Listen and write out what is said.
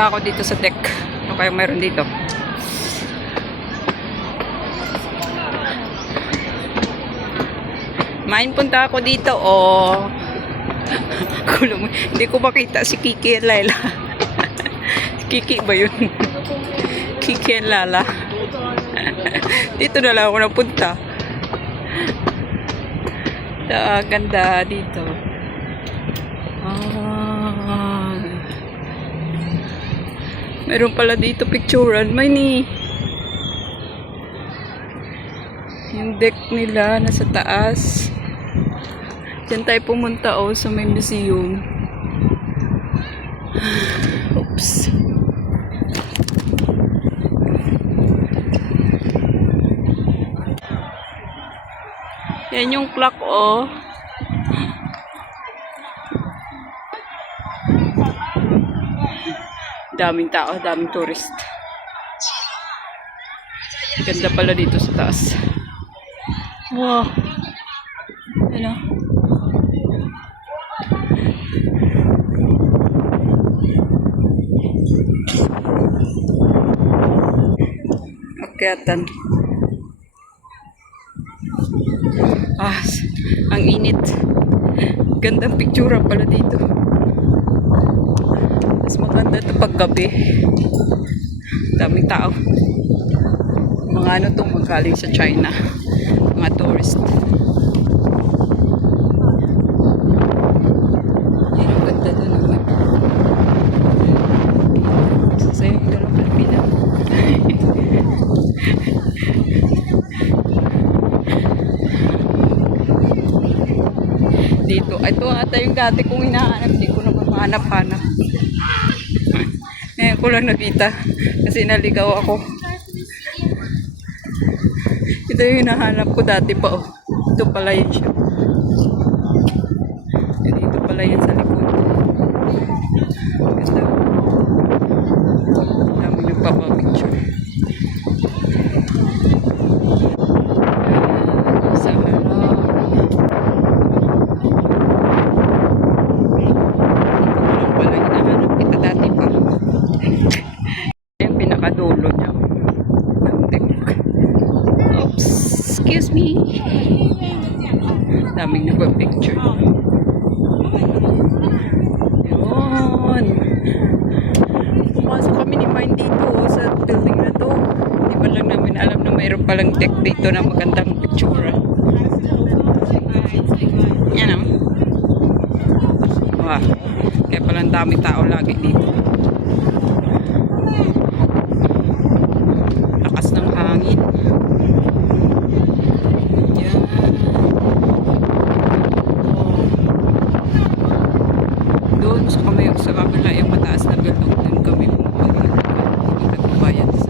punta ako dito sa deck. Ano kayong meron dito? Main punta ako dito. Oh. Hindi ko makita si Kiki at Laila. Kiki ba yun? Kiki at Lala. Dito na lang ako napunta. Ganda dito. Meron pala dito picturean. May ni yung deck nila nasa taas. Diyan tayo pumunta sa may museum. Oops. Yan yung clock Daming tao, daming tourist. Ganda pala dito sa taas. Wow. Ano? Akyatan. Ang init. Gandang picture pala dito. Mas maganda ito paggabi. Daming tao. Mga ano itong magaling sa China. Mga tourist. Yan ang ganda doon naman. Sasaya yung dalawang Pilipina. Dito. Ito ata yung dati kong hinahanap. Hindi ko na mahanap-hanap. Ngayon ko lang nakita. Kasi naligaw ako. Ito yung hinahanap ko dati pa. Ito pala yun siya. Dito pala yun sa likod. Ganda. Dami nagpapapicture. Sa harap. Yung pinakadulo niya. Oops, excuse me. Daming nagpa-picture. Yun. Pumasok kami ni Mine dito sa building na to. Hindi man lang namin alam na mayroon palang deck dito na magandang picture. Yan o. Wow. Kaya palang daming tao lagi dito. Lakas ng hangin. Yan. Doon sa kabila yung mataas na building, doon kami pumunta. Nagbabayad sa